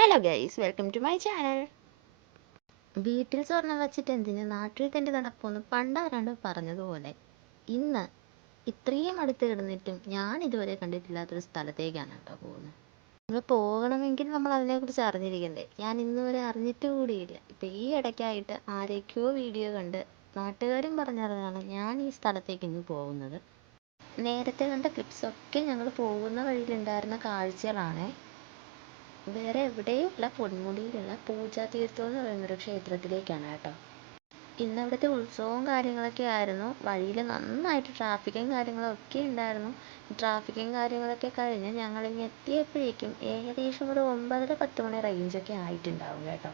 Hello guys welcome to my channel വീട്ടിൽ സ്വർണം വെച്ചിട്ട് എന്തിന് നാട്ടിൽ തന്നെ നടക്കുമെന്ന് പണ്ടാരാണ്ട് പറഞ്ഞതുപോലെ ഇന്ന് ഇത്രയും അടുത്ത് കിടന്നിട്ടും ഞാൻ ഇതുവരെ കണ്ടിട്ടില്ലാത്തൊരു സ്ഥലത്തേക്കാണ് കേട്ടോ പോകുന്നത്. നമ്മൾ പോകണമെങ്കിൽ നമ്മൾ അതിനെക്കുറിച്ച് അറിഞ്ഞിരിക്കണ്ടേ? ഞാൻ ഇന്ന് വരെ അറിഞ്ഞിട്ട് കൂടിയില്ല. ഇപ്പം ഈ ഇടയ്ക്കായിട്ട് ആരൊക്കെയോ വീഡിയോ കണ്ട് നാട്ടുകാരും പറഞ്ഞറിഞ്ഞാണ് ഞാൻ ഈ സ്ഥലത്തേക്ക് ഇന്ന് പോകുന്നത്. നേരത്തെ കണ്ട ക്ലിപ്സ് ഒക്കെ ഞങ്ങൾ പോകുന്ന വഴിയിലുണ്ടായിരുന്ന കാഴ്ചകളാണേ വേറെ എവിടെയും അല്ല പൊന്മുടിയിലുള്ള പൂജാ തീർത്ഥം എന്ന് പറയുന്നൊരു ക്ഷേത്രത്തിലേക്കാണ് കേട്ടോ. ഇന്ന് അവിടുത്തെ ഉത്സവവും കാര്യങ്ങളൊക്കെ ആയിരുന്നു. വഴിയിൽ നന്നായിട്ട് ട്രാഫിക്കും കാര്യങ്ങളും ഒക്കെ ഉണ്ടായിരുന്നു. ട്രാഫിക്കും കാര്യങ്ങളൊക്കെ കഴിഞ്ഞ് ഞങ്ങളിങ്ങ് എത്തിയപ്പോഴേക്കും ഏകദേശം ഒരു ഒമ്പതര പത്ത് മണി റേഞ്ചൊക്കെ ആയിട്ടുണ്ടാവും കേട്ടോ.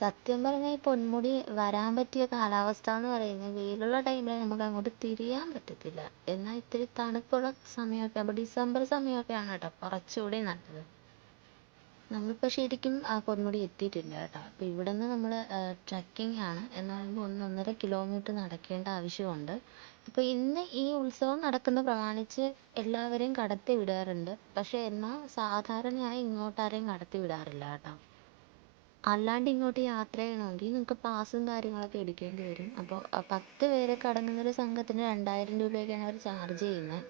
സത്യം പറഞ്ഞാൽ ഈ പൊന്മുടി വരാൻ പറ്റിയ കാലാവസ്ഥ എന്ന് പറയുന്നത് വെയിലുള്ള ടൈമിൽ നമുക്ക് അങ്ങോട്ട് തിരിയാൻ പറ്റത്തില്ല. എന്നാൽ ഇത്തിരി തണുപ്പുള്ള സമയമൊക്കെ ആകുമ്പോൾ ഡിസംബർ സമയമൊക്കെയാണ് കേട്ടോ കുറച്ചുകൂടി നല്ലത്. നമ്മളിപ്പോൾ ശരിക്കും ആ പൊന്മുടി എത്തിയിട്ടില്ല കേട്ടോ. അപ്പോൾ ഇവിടുന്ന് നമ്മൾ ട്രക്കിംഗ് ആണ്. എന്ന് പറയുമ്പോൾ ഒന്ന് ഒന്നര കിലോമീറ്റർ നടക്കേണ്ട ആവശ്യമുണ്ട്. ഇപ്പോൾ ഇന്ന് ഈ ഉത്സവം നടക്കുന്ന പ്രമാണിച്ച് എല്ലാവരെയും കടത്തി വിടാറുണ്ട്. പക്ഷേ എന്നാൽ സാധാരണയായി ഇങ്ങോട്ട് ആരെയും കടത്തി വിടാറില്ല കേട്ടോ. അല്ലാണ്ട് ഇങ്ങോട്ട് യാത്ര ചെയ്യണമെങ്കിൽ നിങ്ങൾക്ക് പാസും കാര്യങ്ങളൊക്കെ എടുക്കേണ്ടി വരും. അപ്പോൾ പത്ത് പേരൊക്കെ അടങ്ങുന്ന ഒരു സംഘത്തിന് രണ്ടായിരം രൂപയൊക്കെയാണ് അവർ ചാർജ് ചെയ്യുന്നത്.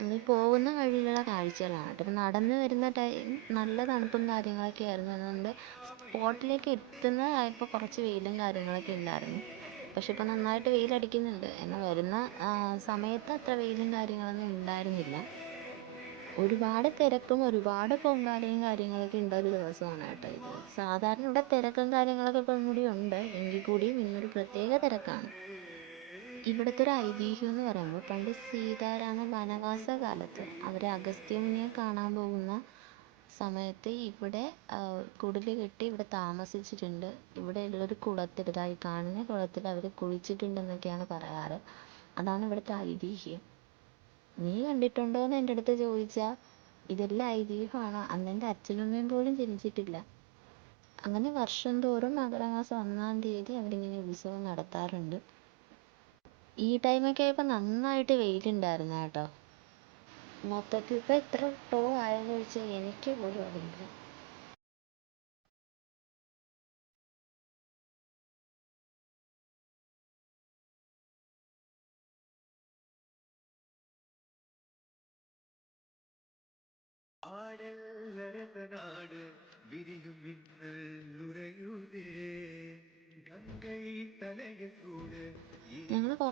നമ്മൾ പോകുന്ന വഴിയിലുള്ള കാഴ്ചകളാണ്. അപ്പം നടന്ന് വരുന്ന ടൈം നല്ല തണുപ്പും കാര്യങ്ങളൊക്കെ ആയിരുന്നു. അതുകൊണ്ട് സ്പോട്ടിലേക്ക് എത്തുന്നതായപ്പോൾ കുറച്ച് വെയിലും കാര്യങ്ങളൊക്കെ ഉണ്ടായിരുന്നു. പക്ഷെ ഇപ്പം നന്നായിട്ട് വെയിലടിക്കുന്നുണ്ട്. എന്നാൽ വരുന്ന സമയത്ത് അത്ര വെയിലും കാര്യങ്ങളൊന്നും ഉണ്ടായിരുന്നില്ല. ഒരുപാട് തിരക്കും ഒരുപാട് പൊങ്കാലയും കാര്യങ്ങളൊക്കെ ഉള്ള ഒരു ദിവസമാണ് കേട്ടോ ഇത്. സാധാരണ ഇവിടെ തിരക്കും കാര്യങ്ങളൊക്കെ ഇപ്പം കൂടി ഉണ്ട്. എങ്കിൽ കൂടിയും ഇന്നൊരു പ്രത്യേക തിരക്കാണ്. ഇവിടുത്തെ ഒരു ഐതിഹ്യം എന്ന് പറയുമ്പോൾ പണ്ട് സീതാരാമ വനവാസ കാലത്ത് അവർ അഗസ്ത്യമുനിയെ കാണാൻ പോകുന്ന സമയത്ത് ഇവിടെ കുടിൽ കെട്ടി ഇവിടെ താമസിച്ചിട്ടുണ്ട്. ഇവിടെ ഉള്ളൊരു കുളത്തിൽ ഈ കാണുന്ന കുളത്തിൽ അവർ കുളിച്ചിട്ടുണ്ടെന്നൊക്കെയാണ് പറയാറ്. അതാണ് ഇവിടുത്തെ ഐതിഹ്യം. നീ കണ്ടിട്ടുണ്ടോ എന്ന് എന്റെ അടുത്ത് ചോദിച്ചാൽ ഇതെല്ലാം ഐതിഹ്യമാണ്. അന്ന് എന്റെ അച്ഛനും അമ്മയും പോലും ജനിച്ചിട്ടില്ല. അങ്ങനെ വർഷം തോറും മകരമാസം ഒന്നാം തീയതി അവരിങ്ങനെ ഉത്സവം നടത്താറുണ്ട്. ഈ ടൈമൊക്കെ ആയപ്പോൾ നന്നായിട്ട് വെയിലുണ്ടായിരുന്നു കേട്ടോ. മൊത്തത്തിൽ ഇപ്പോൾ എത്ര ടോ ആയെന്ന് ചോദിച്ചാൽ എനിക്ക് പോലും അറിയില്ല. ആടൽ നാട് വിരിയും ഇന്നൽ നുരയുതേ.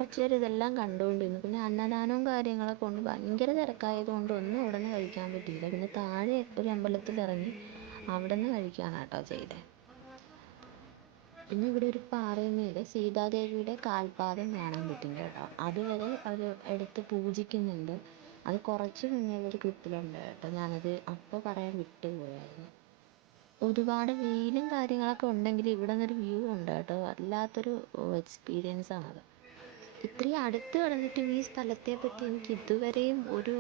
കുറച്ച് നേരം ഇതെല്ലാം കണ്ടുകൊണ്ടിരുന്നു. പിന്നെ അന്നദാനവും കാര്യങ്ങളൊക്കെ കൊണ്ട് ഭയങ്കര തിരക്കായത് കൊണ്ട് ഒന്നും നിന്ന് കഴിക്കാൻ പറ്റിയില്ല. പിന്നെ താഴെ ഒരു അമ്പലത്തിൽ ഇറങ്ങി അവിടെ നിന്ന് കഴിക്കുകയാണ് കേട്ടോ ചെയ്തത് പിന്നെ ഇവിടെ ഒരു പാറയമേൽ സീതാദേവിയുടെ കാൽപാദം കാണാൻ പറ്റും കേട്ടോ. അതുവരെ അവർ എടുത്ത് പൂജിക്കുന്നുണ്ട്. അത് കുറച്ച് മുന്നേ ഒരു ക്ലിപ്പിലുണ്ട് കേട്ടോ. ഞാനത് അപ്പോൾ പറയാൻ വിട്ടുപോയായിരുന്നു. ഒരുപാട് വെയിലും കാര്യങ്ങളൊക്കെ ഉണ്ടെങ്കിൽ ഇവിടെ നിന്നൊരു വ്യൂ ഉണ്ട് കേട്ടോ. വല്ലാത്തൊരു എക്സ്പീരിയൻസ് ആണത്. ഇത്രയും അടുത്ത് കിടന്നിട്ടും ഈ സ്ഥലത്തെ പറ്റി എനിക്ക് ഇതുവരെയും ഒരു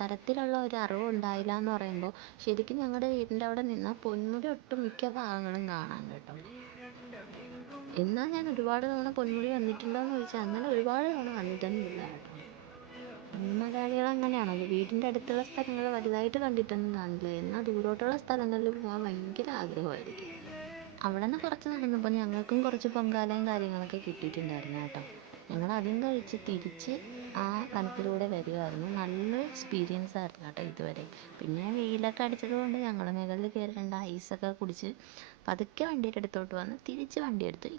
തരത്തിലുള്ള ഒരു അറിവ് ഉണ്ടായില്ല എന്ന് പറയുമ്പോൾ ശരിക്കും ഞങ്ങളുടെ വീടിന്റെ അവിടെ നിന്നാൽ പൊന്മുടി ഒട്ടുമിക്ക ഭാഗങ്ങളും കാണാം കേട്ടോ. എന്നാൽ ഞാൻ ഒരുപാട് തവണ പൊന്മുടി വന്നിട്ടുണ്ടോ എന്ന് ചോദിച്ചാൽ അങ്ങനെ ഒരുപാട് തവണ വന്നിട്ടൊന്നുമില്ല കേട്ടോ. മലയാളികൾ അങ്ങനെയാണല്ലോ വീടിന്റെ അടുത്തുള്ള സ്ഥലങ്ങൾ വലുതായിട്ട് കണ്ടിട്ടൊന്നും കാണില്ല. എന്നാൽ ദൂരോട്ടുള്ള സ്ഥലങ്ങളിൽ പോകാൻ ഭയങ്കര ആഗ്രഹമായിരിക്കും. അവിടെ നിന്ന് കുറച്ച് നടന്നപ്പോൾ ഞങ്ങൾക്കും കുറച്ച് പൊങ്കാലയും കാര്യങ്ങളൊക്കെ കിട്ടിയിട്ടുണ്ടായിരുന്നു കേട്ടോ. ഞങ്ങൾ അതും കഴിച്ച് തിരിച്ച് ആ വനത്തിലൂടെ വരുവായിരുന്നു. നല്ല എക്സ്പീരിയൻസ് ആയിരുന്നു കേട്ടോ ഇതുവരെ. പിന്നെ വെയിലൊക്കെ അടിച്ചത് കൊണ്ട് ഞങ്ങൾ മുകളിൽ കയറി രണ്ട് ഐസൊക്കെ കുടിച്ച് പതുക്കെ വണ്ടിയുടെ അടുത്തോട്ട് വന്ന് തിരിച്ച് വണ്ടി എടുത്ത്